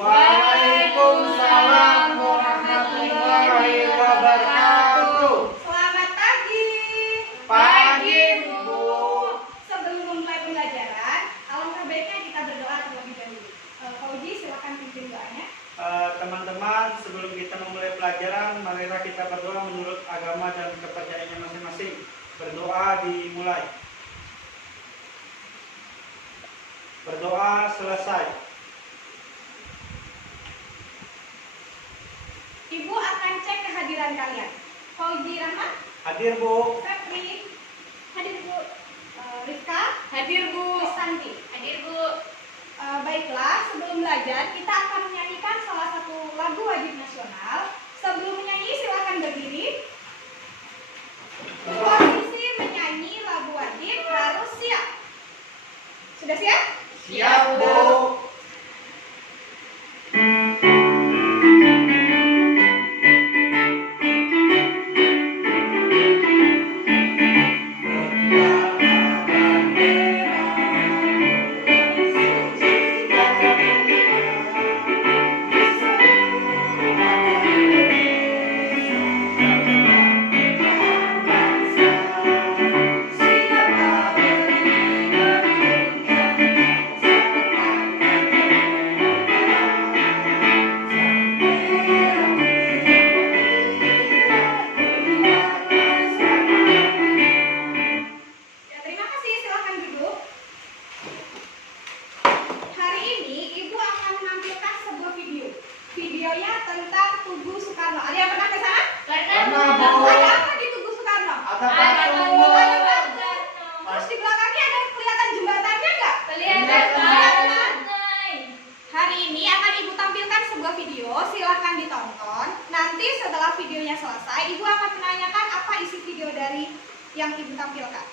Waalaikumsalam warahmatullahi wabarakatuh. Selamat pagi. Pagi, Bu. Sebelum memulai pembelajaran, alangkah baiknya kita berdoa terlebih dahulu. Fauji, silakan pimpin doanya. Teman-teman, sebelum kita memulai pelajaran, marilah kita berdoa menurut agama dan kepercayaannya masing-masing. Berdoa dimulai. Berdoa selesai. Ibu akan cek kehadiran kalian. Fauji Rahmat? Hadir, Bu. Febri? Hadir, Bu. Rifka? Hadir, Bu. Santi? Hadir, Bu. Baiklah, sebelum belajar kita akan menyanyikan salah satu lagu wajib nasional. Sebelum menyanyi silakan berdiri. Posisi menyanyi lagu wajib harus siap. Sudah siap? Siap, Bu. Terima kasih, silakan duduk. Hari ini Ibu akan menampilkan sebuah video. Videonya tentang Tugu Soekarno. Ada yang pernah ke sana? Pernah, Bu. Ada apa di Tugu Soekarno? Ada patung. Ada patung. Terus di belakangnya ada kelihatan jembatannya nggak? Kelihatan. Hari ini akan Ibu tampilkan sebuah video. Silahkan ditonton. Nanti setelah videonya selesai, Ibu akan menanyakan apa isi video dari yang Ibu tampilkan.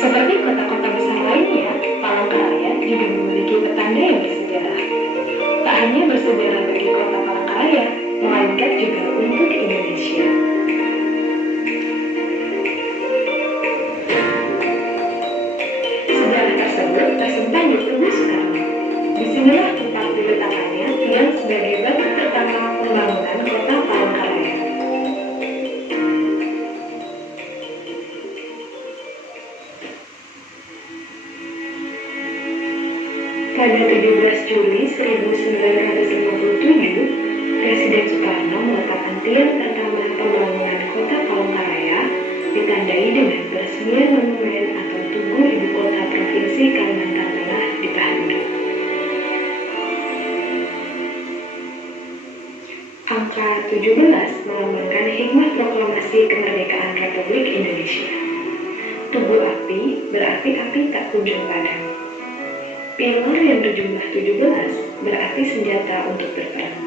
Seperti kota-kota besar lainnya, Palangkaraya juga memiliki petanda yang bersejarah. Tak hanya bersejarah bagi kota Palangkaraya, melainkan juga untuk Indonesia. Sejarah tersebut tersimpan di Tugu Soekarno. Disinilah tempat diletakkannya yang sebagai batu pertama pembangunan kota Palangkaraya. Pada 17 Juli 1957, Presiden Soekarno meletakkan tiang pertama pembangunan kota Palangkaraya, ditandai dengan peresmian monumen atau Tugu Ibu Kota Provinsi Kalimantan Tengah di Bandung. Angka 17 melambangkan hikmah proklamasi kemerdekaan Republik Indonesia. Tugu api berarti api tak kunjung padam. Pilar yang berjumlah 17 berarti senjata untuk berperang.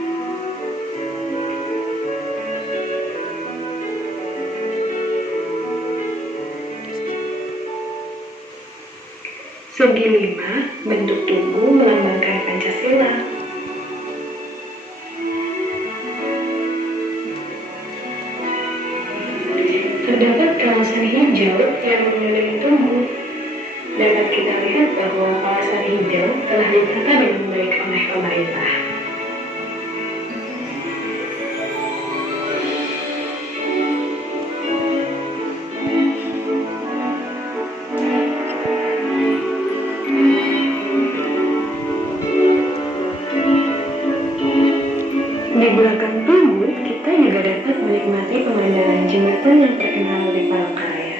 Segi 5 bentuk tugu melambangkan Pancasila. Terdapat kawasan hijau yang mengelilingi tugu. Dapat kita lihat bahwa kawasan hijau telah ditata dengan baik oleh pemerintah. Di belakang tugu, kita juga dapat menikmati pemandangan jembatan yang terkenal di Palangkaraya.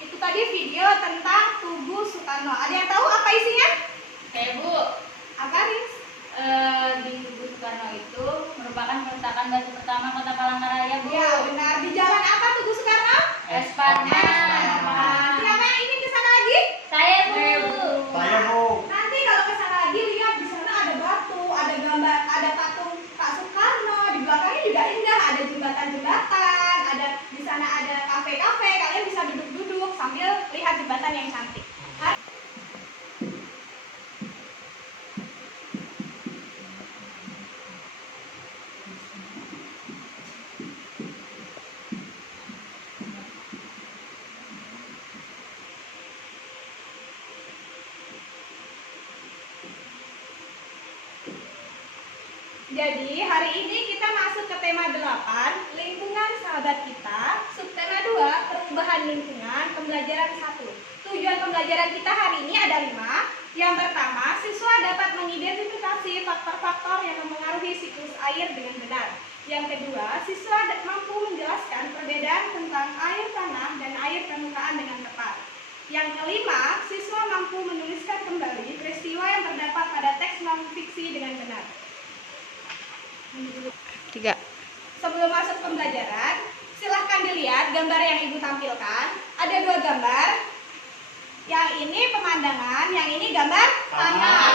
Itu tadi video tentang Tugu Soekarno. Ada yang tahu apa isinya? Bu. Apa, Riz? Di Tugu Soekarno itu merupakan peletakan batu pertama kota Palangkaraya, Bu. Ya, benar. Di jalan apa Tugu Soekarno? Esparman. Siapa yang ingin ke sana lagi? Saya, Bu. Saya, Bu. Nanti kalau ke sana lagi lihat di sana ada batu, ada gambar, ada patung Pak Soekarno. Di belakangnya juga indah, ada jembatan-jembatan, ada di sana ada kafe-kafe. Kalian bisa duduk-duduk sambil lihat jembatan yang cantik. Jadi hari ini kita masuk ke tema 8, lingkungan sahabat kita. Subtema 2, perubahan lingkungan, pembelajaran 1. Tujuan pembelajaran kita hari ini ada 5. Yang pertama, siswa dapat mengidentifikasi faktor-faktor yang mempengaruhi siklus air dengan benar. Yang kedua, siswa mampu menjelaskan perbedaan tentang air tanah dan air permukaan dengan tepat. Yang kelima, siswa mampu menuliskan kembali peristiwa yang terdapat pada teks non-fiksi dengan benar. 3. Sebelum masuk pembelajaran, silahkan dilihat gambar yang Ibu tampilkan. Ada 2 gambar. Yang ini pemandangan, yang ini gambar tanah.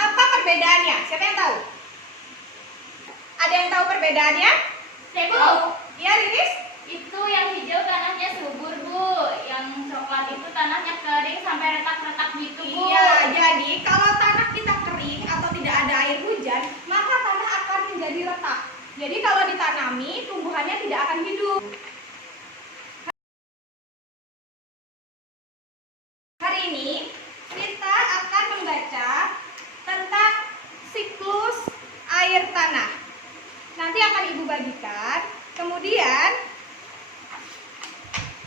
Apa perbedaannya? Siapa yang tahu? Ada yang tahu perbedaannya? Bu, Iya, Riris? itu yang hijau tanahnya subur, Bu. Yang coklat itu tanahnya kering sampai retak-retak gitu, Bu. Iya, jadi kalau tanah kita kering atau tidak ada air hujan, maka tanah akan menjadi retak. Jadi kalau ditanami, tumbuhannya tidak akan hidup. Hari ini kita akan membaca tentang siklus air tanah. Nanti akan Ibu bagikan. Kemudian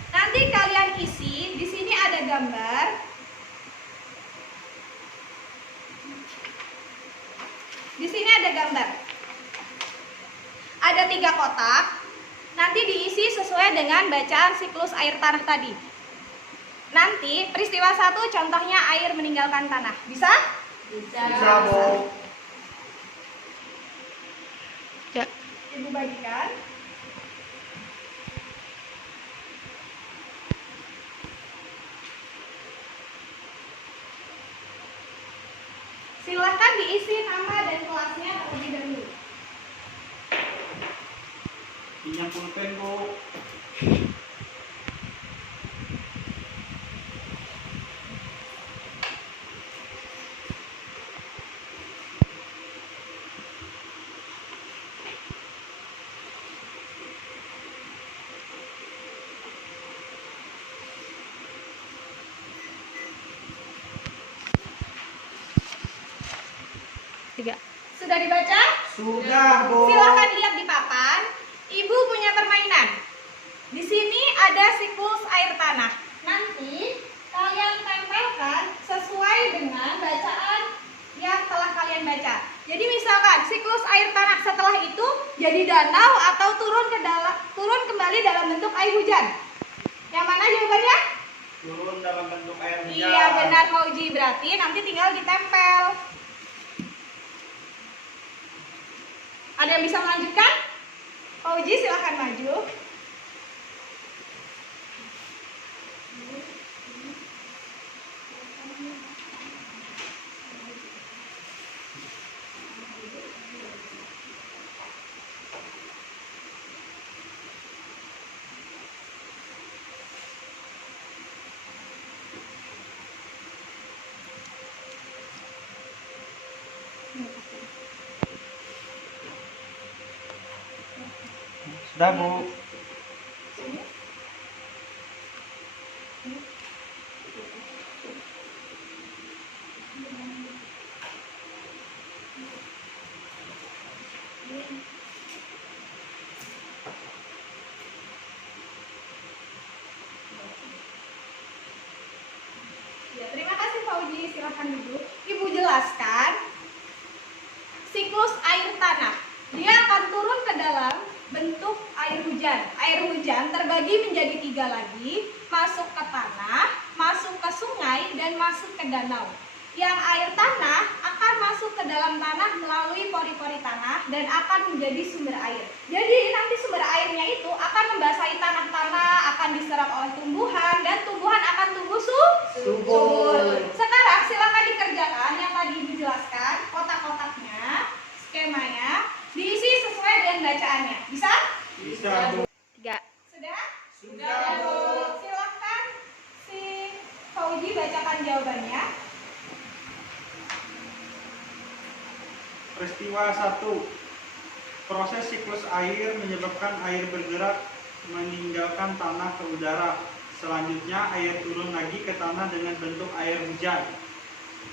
nanti kalian isi. Di sini ada gambar. Di sini ada gambar. Ada 3 kotak. Nanti diisi sesuai dengan bacaan siklus air tanah tadi. Nanti peristiwa 1 contohnya air meninggalkan tanah. Bisa? Bisa, Bu. Ya. Ibu bagikan. Silakan diisi nama dan kelasnya terlebih dahulu. Pinjam pulpen, Bu. Sudah dibaca? Sudah, Bu. Silakan lihat di papan. Ibu punya permainan. Di sini ada siklus air tanah. Nanti kalian tempelkan sesuai dengan bacaan yang telah kalian baca. Jadi misalkan siklus air tanah setelah itu jadi danau atau turun kembali dalam bentuk air hujan. Yang mana jawabannya? Turun dalam bentuk air hujan. Iya, benar Fauji. Berarti nanti tinggal ditempel. Ada yang bisa melanjutkan? Fauji silahkan maju. Sudah, Bu. Ya, terima kasih Fauji, silahkan duduk. Ibu jelaskan siklus air tanah. Dia akan turun ke dalam bentuk air hujan. Air hujan terbagi menjadi 3 lagi, masuk ke tanah, masuk ke sungai, dan masuk ke danau. Yang air tanah akan masuk ke dalam tanah melalui pori-pori tanah dan akan menjadi sumber air. Jadi nanti sumber airnya itu akan membasahi tanah-tanah, akan diserap oleh tumbuhan, dan tumbuhan akan tumbuh subur. Sekarang silakan dikerjakan yang tadi Ibu jelaskan, kotak-kotaknya, skemanya, diisi sesuai dengan bacaannya. Bisa? Bisa, Bu. 3. Sudah? Sudah, Bu. Silakan si Fauji bacakan jawabannya. Peristiwa 1. Proses siklus air menyebabkan air bergerak meninggalkan tanah ke udara. Selanjutnya air turun lagi ke tanah dengan bentuk air hujan.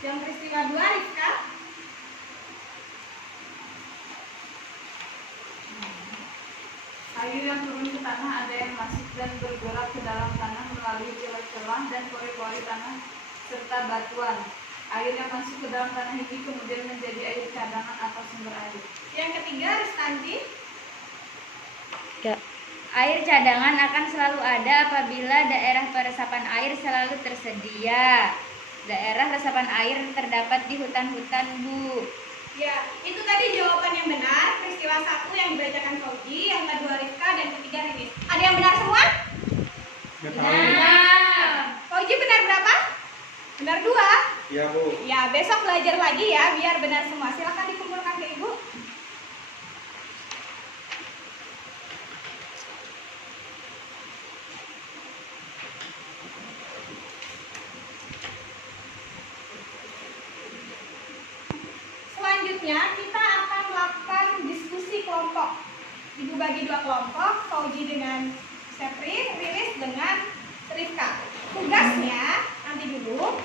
Yang peristiwa 2, Rizka. Air yang turun ke tanah ada yang masuk dan bergerak ke dalam tanah melalui celah-celah dan pori-pori tanah serta batuan. Air yang masuk ke dalam tanah ini kemudian menjadi air cadangan atau sumber air. Yang ketiga, Ristanti. Air cadangan akan selalu ada apabila daerah peresapan air selalu tersedia. Daerah resapan air terdapat di hutan-hutan, Bu. Ya, itu tadi jawaban yang benar. Peristiwa 1 yang dibacakan Fauji, yang kedua Rifka, dan ketiga Rinis. Ada yang benar semua? Nggak tahu. Nah, Fauji benar berapa? Benar 2. Iya, Bu. Ya, besok belajar lagi ya, biar benar semua. Silakan dikumpulkan ke Ibu. Selanjutnya kita akan melakukan diskusi kelompok. Ibu bagi 2 kelompok, Fauji dengan Sepri, Riris dengan Rifka. Tugasnya nanti dulu.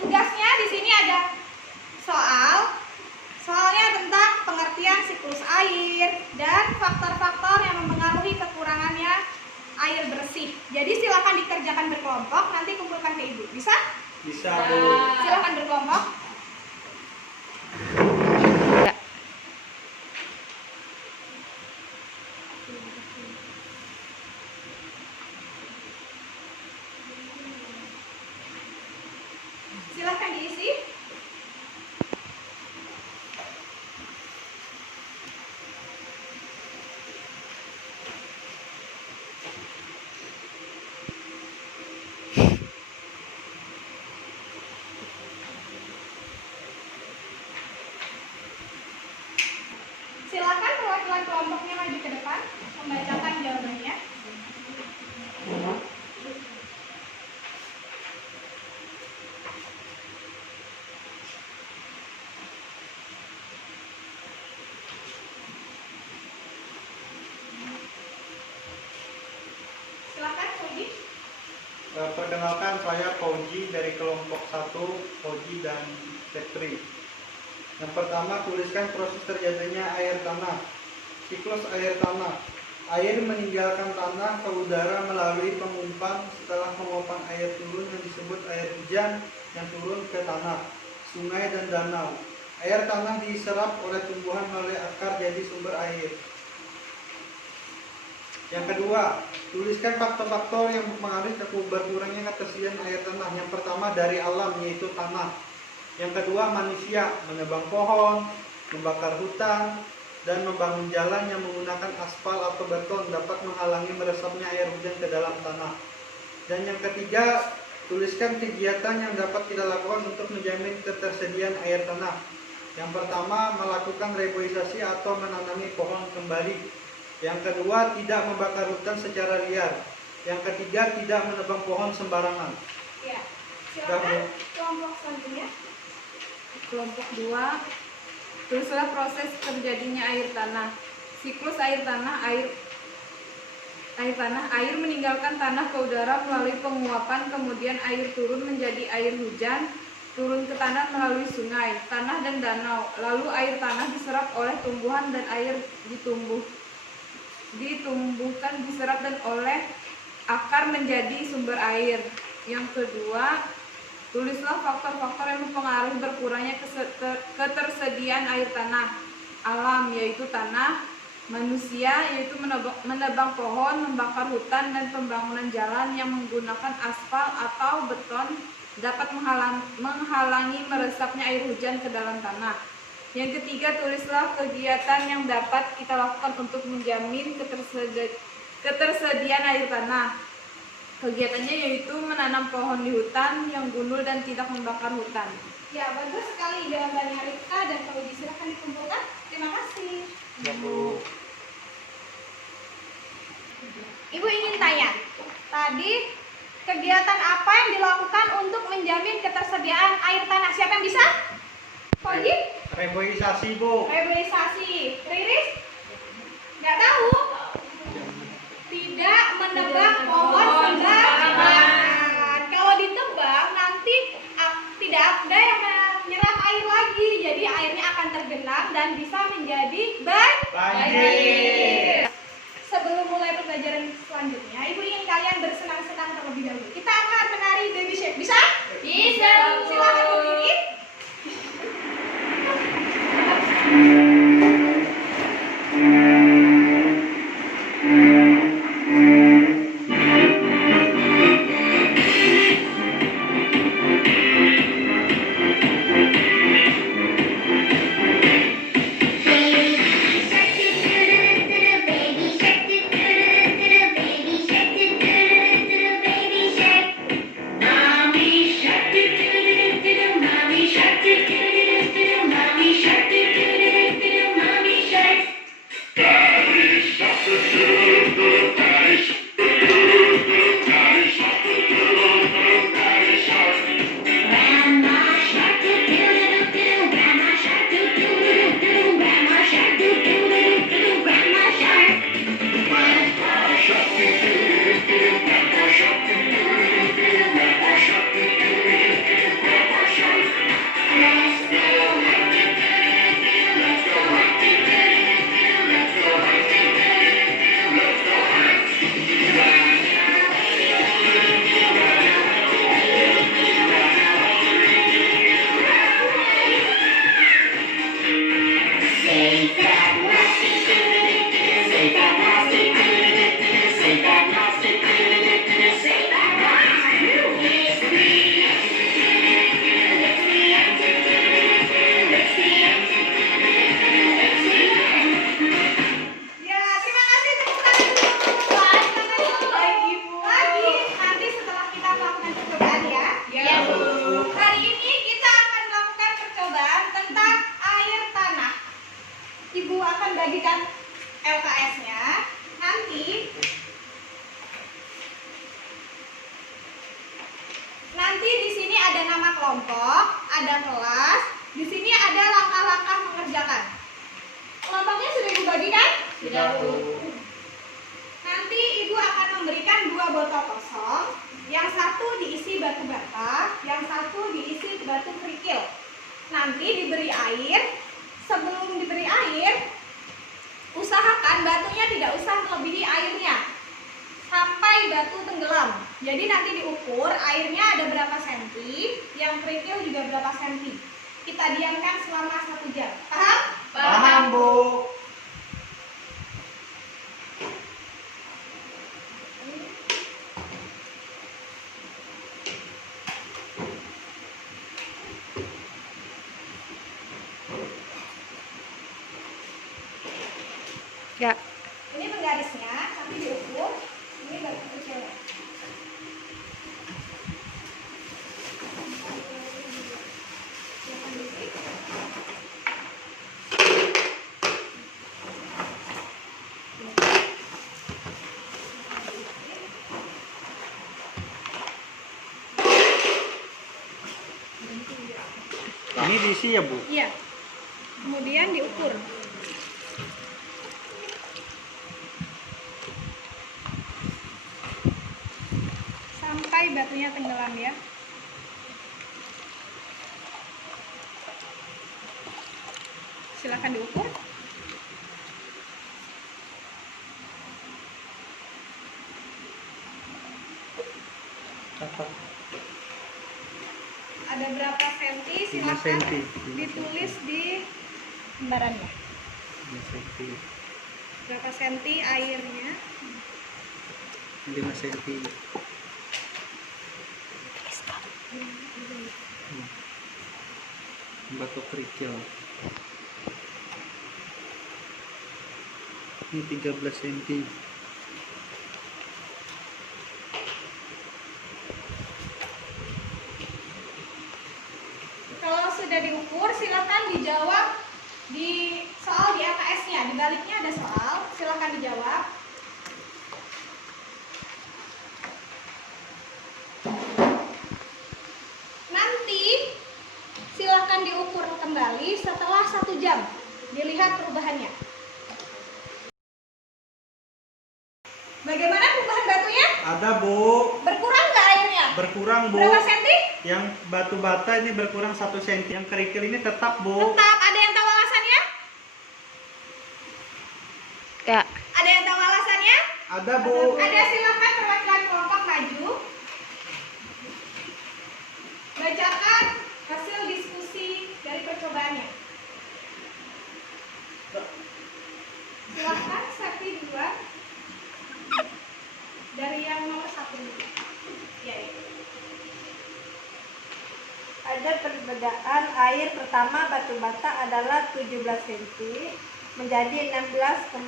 Tugasnya di sini ada soalnya tentang pengertian siklus air dan faktor-faktor yang mempengaruhi kekurangannya air bersih. Jadi silakan dikerjakan berkelompok, nanti kumpulkan ke Ibu. Bisa? Bisa, Bu. Silakan berkelompok. Silahkan diisi. Silakan perwakilan kelompoknya maju ke depan membacakan jawabannya. Silakan, Fauji. Perkenalkan, saya Fauji dari kelompok 1, Fauji dan Sepri. Yang pertama, tuliskan proses terjadinya air tanah. Siklus air tanah. Air meninggalkan tanah ke udara melalui pengumpan. Setelah penguapan air turun yang disebut air hujan yang turun ke tanah, sungai dan danau. Air tanah diserap oleh tumbuhan melalui akar jadi sumber air. Yang kedua, tuliskan faktor-faktor yang mempengaruhi berkurangnya ketersediaan air tanah. Yang pertama dari alam, yaitu tanah. Yang kedua manusia, menebang pohon, membakar hutan, dan membangun jalan yang menggunakan aspal atau beton dapat menghalangi meresapnya air hujan ke dalam tanah. Dan yang ketiga, tuliskan kegiatan yang dapat kita lakukan untuk menjamin ketersediaan air tanah. Yang pertama, melakukan reboisasi atau menanami pohon kembali. Yang kedua, tidak membakar hutan secara liar. Yang ketiga, tidak menebang pohon sembarangan. Ya, silakan kelompok selanjutnya. Kelompok 2, tulislah proses terjadinya air tanah. Siklus air tanah. Air meninggalkan tanah ke udara melalui penguapan, kemudian air turun menjadi air hujan, turun ke tanah melalui sungai, tanah dan danau. Lalu air tanah diserap oleh tumbuhan dan air ditumbuhkan, diserap dan oleh akar menjadi sumber air. Yang kedua, tulislah faktor-faktor yang mempengaruhi berkurangnya ketersediaan air tanah. Alam, yaitu tanah. Manusia, yaitu menebang pohon, membakar hutan, dan pembangunan jalan yang menggunakan aspal atau beton dapat menghalangi meresapnya air hujan ke dalam tanah. Yang ketiga, tulislah kegiatan yang dapat kita lakukan untuk menjamin ketersediaan air tanah. Kegiatannya yaitu menanam pohon di hutan yang gundul dan tidak membakar hutan. Ya, bagus sekali jawabannya Rifka dan Fauji. Silahkan dikumpulkan. Terima kasih. Ya, Bu. Ibu ingin tanya, tadi kegiatan apa yang dilakukan untuk menjamin ketersediaan air tanah? Siapa yang bisa? Fauji? Reboisasi, Bu. Reboisasi. Riris? Nggak tahu? Tidak menebang pohon sembarangan. Kalau ditebang nanti tidak ada yang menyerap air lagi, jadi airnya akan tergenang dan bisa menjadi banjir. Sebelum mulai Selanjutnya, Ibu ingin kalian bersenang-senang terlebih dahulu. Kita akan menari baby shape. Bisa? Bisa, Bu. Silakan berdiri. Ya, terima kasih tepuk tangan dulu. Lagi, Bu. Lagi. Nanti setelah kita melakukan percobaan ya. Ya, Bu. Hari ini kita akan melakukan percobaan tentang air tanah. Ibu akan bagikan LKS-nya. Nanti di sini ada nama kelompok, ada kelas. Di sini ada langkah-langkah mengerjakan. Kelompoknya sudah Ibu bagikan? Sudah, Bu. Nanti Ibu akan memberikan 2 botol kosong. Yang satu diisi batu bata, yang satu diisi batu kerikil. Nanti diberi air. Sebelum diberi air, usahakan batunya tidak usah melebihi airnya sampai batu tenggelam. Jadi nanti diukur airnya ada berapa senti, yang kerikil juga berapa senti. Kita diamkan selama 1 jam. Paham? Paham, Bu. Ya. Ini penggarisnya, nanti diukur. Ini batu kecilnya. Ini diisi ya, Bu? Iya. Kemudian diukur. Sampai batunya tenggelam ya. Silakan diukur. Apa? Ada berapa senti? 5 Silakan senti. ditulis di lembarannya. 5 senti. Berapa senti airnya? 5 senti. Batu kerikil. Ini 13 senti. Kalau sudah diukur, silakan dijawab di soal di AKS-nya. Di baliknya ada soal, silakan dijawab. Nanti silakan diukur kembali setelah 1 jam. Dilihat perubahannya. Bagaimana perubahan batunya? Ada, Bu. Berkurang nggak airnya? Berkurang, Bu. Berapa senti? Yang batu bata ini berkurang 1 senti. Yang kerikil ini tetap, Bu. Tetap. Ada yang tahu alasannya? Ya. Ada yang tahu alasannya? Ada, Bu. Ada, silakan perwakilan kelompok maju. Bacakan hasil diskusi dari percobaannya. Silakan Sakti duluan. Dari yang nomor 1 dulu. Ya, ya. Ada perbedaan air pertama batu bata adalah 17 cm menjadi 16,5.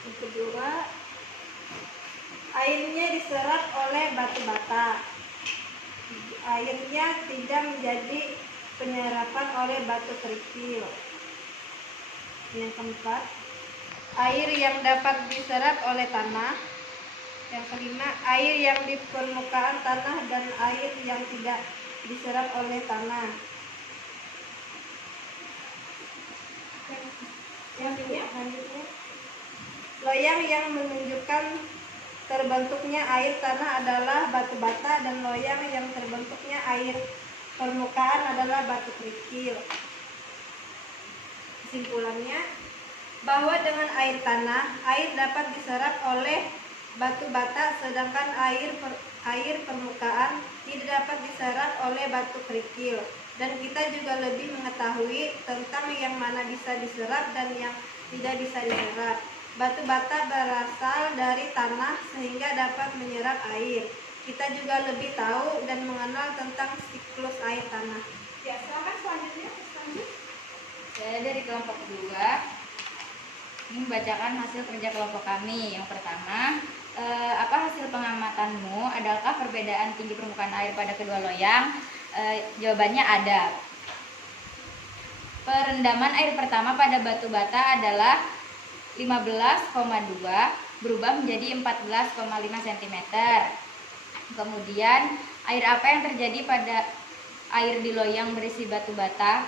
Yang kedua, airnya diserap oleh batu bata. Airnya tidak menjadi penyerapan oleh batu kerikil. Yang keempat, air yang dapat diserap oleh tanah. Yang kelima, air yang di permukaan tanah dan air yang tidak diserap oleh tanah. Yang selanjutnya, loyang yang menunjukkan terbentuknya air tanah adalah batu bata dan loyang yang terbentuknya air permukaan adalah batu kerikil. Kesimpulannya, bahwa dengan air tanah, air dapat diserap oleh batu bata, sedangkan air permukaan tidak dapat diserap oleh batu kerikil. Dan kita juga lebih mengetahui tentang yang mana bisa diserap dan yang tidak bisa diserap. Batu bata berasal dari tanah sehingga dapat menyerap air. Kita juga lebih tahu dan mengenal tentang siklus air tanah. Ya, silakan selanjutnya. Saya dari kelompok 2 ini membacakan hasil kerja kelompok kami. Yang pertama, apa hasil pengamatanmu? Adakah perbedaan tinggi permukaan air pada kedua loyang? Jawabannya ada. Perendaman air pertama pada batu bata adalah 15,2 berubah menjadi 14,5 cm. Kemudian, air apa yang terjadi pada air di loyang berisi batu bata?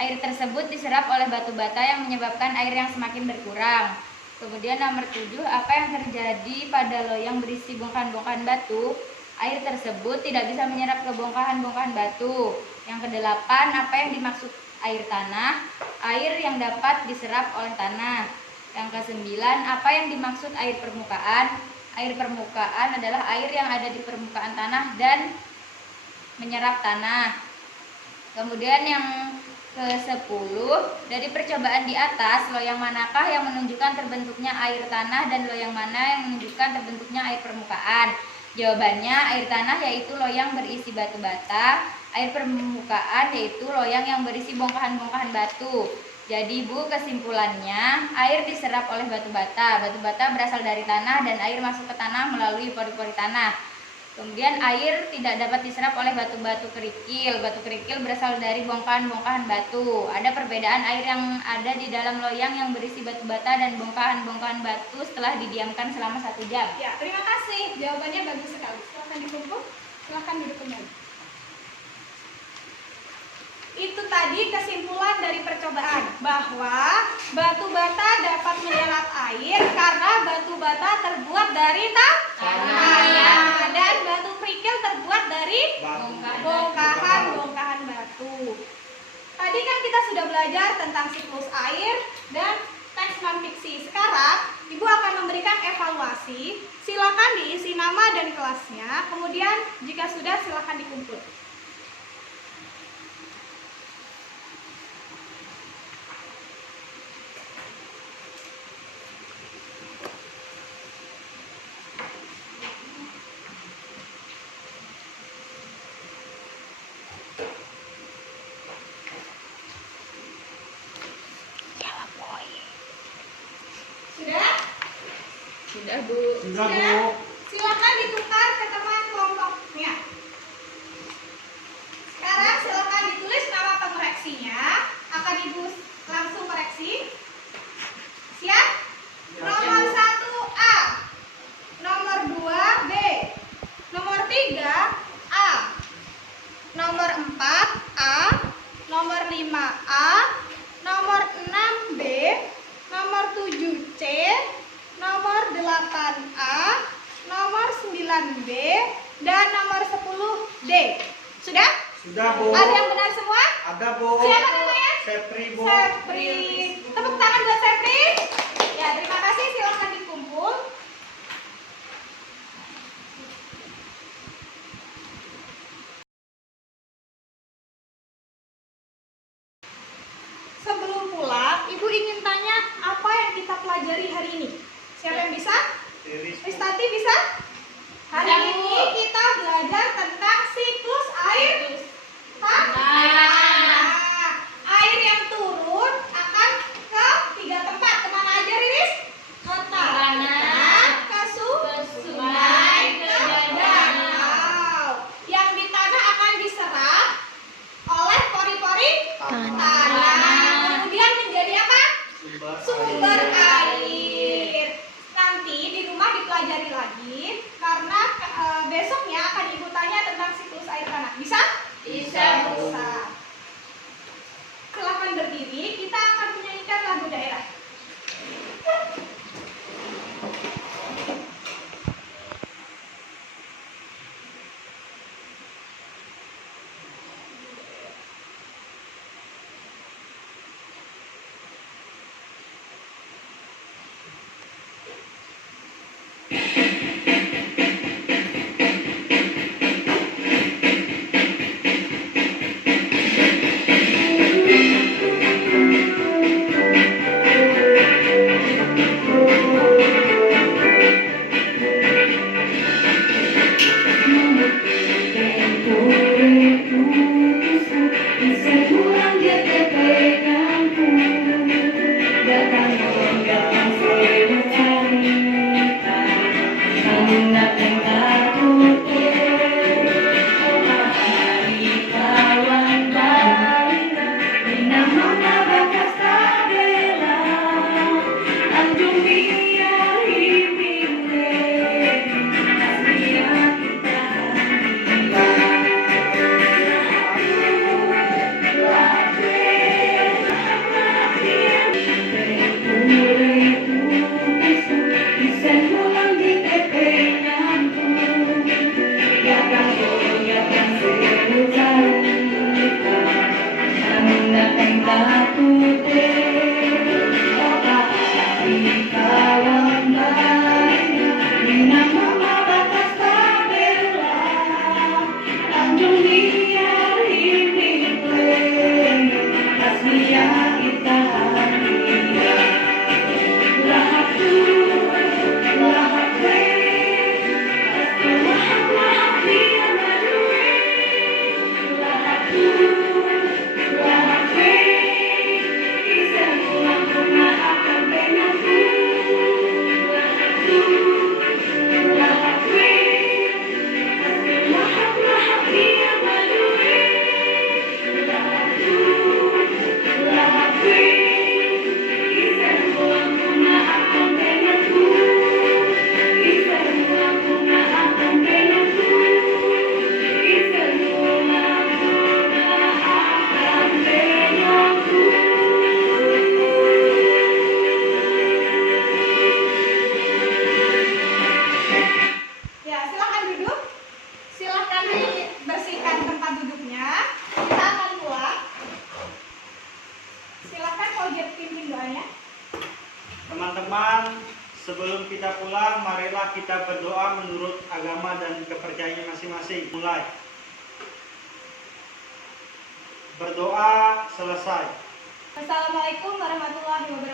Air tersebut diserap oleh batu bata yang menyebabkan air yang semakin berkurang. Kemudian nomor 7, apa yang terjadi pada loyang berisi bongkahan-bongkahan batu? Air tersebut tidak bisa menyerap ke bongkahan-bongkahan batu. Yang kedelapan, apa yang dimaksud air tanah? Air yang dapat diserap oleh tanah. Yang kesembilan, apa yang dimaksud air permukaan? Air permukaan adalah air yang ada di permukaan tanah dan menyerap tanah. Kemudian yang ke-10, dari percobaan di atas, loyang manakah yang menunjukkan terbentuknya air tanah dan loyang mana yang menunjukkan terbentuknya air permukaan? Jawabannya, air tanah yaitu loyang berisi batu bata, air permukaan yaitu loyang yang berisi bongkahan-bongkahan batu. Jadi Bu, kesimpulannya, air diserap oleh batu bata. Batu bata berasal dari tanah dan air masuk ke tanah melalui pori-pori tanah. Kemudian air tidak dapat diserap oleh batu-batu kerikil. Batu kerikil berasal dari bongkahan-bongkahan batu. Ada perbedaan air yang ada di dalam loyang yang berisi batu bata dan bongkahan-bongkahan batu setelah didiamkan selama 1 jam. Ya, terima kasih. Jawabannya bagus sekali. Silakan dikumpul. Silakan duduk kembali. Itu tadi kesimpulan dari percobaan bahwa batu bata dapat menyerap air karena batu bata terbuat dari tanah dan batu kerikil terbuat dari bongkahan batu. Tadi kan kita sudah belajar tentang siklus air dan teks non fiksi. Sekarang Ibu akan memberikan evaluasi. Silakan diisi nama dan kelasnya. Kemudian jika sudah silakan dikumpul. Sudah? Sudah Bu. Sudah, Bu. Silakan ditukar ke teman kelompoknya. Sekarang silakan ditulis nama pengoreksinya. Akan Ibu langsung koreksi. Siap? Nomor 1 A, nomor 2 B, nomor 3 A, nomor 4 A, nomor 5 A, nomor 6 B, nomor 7 C, nomor 8 A, nomor 9 B, dan nomor 10 D. Sudah? Sudah, Bu. Ada yang benar semua? Ada, Bu. Siapa namanya? Sepri, Bu. Sepri. Tepuk tangan buat Sepri. Ya, terima kasih pulang, Ibu ingin tanya apa yang kita pelajari hari ini. Siapa yang bisa? Miss Tati bisa? Hari ini kita belajar tentang siklus air. Nah, air yang turun akan ke 3 tempat. Kemana aja, Riris? Ke tanah, ke sungai, ke danau. Yang di tanah akan diserap oleh pori-pori tanah. Kemudian menjadi apa? Sumber air. Nanti di rumah dipelajari lagi karena besoknya akan Ibu tanya tentang siklus air tanah. Bisa? Bisa. Silakan berdiri, kita akan menyanyikan lagu daerah. Ya, silakan duduk. Silakan bersihkan tempat duduknya. Kita akan pulang. Silakan Paujet pimpin doanya. Teman-teman, sebelum kita pulang, marilah kita berdoa menurut agama dan kepercayaan masing-masing. Mulai. Berdoa selesai. Assalamualaikum warahmatullahi wabarakatuh.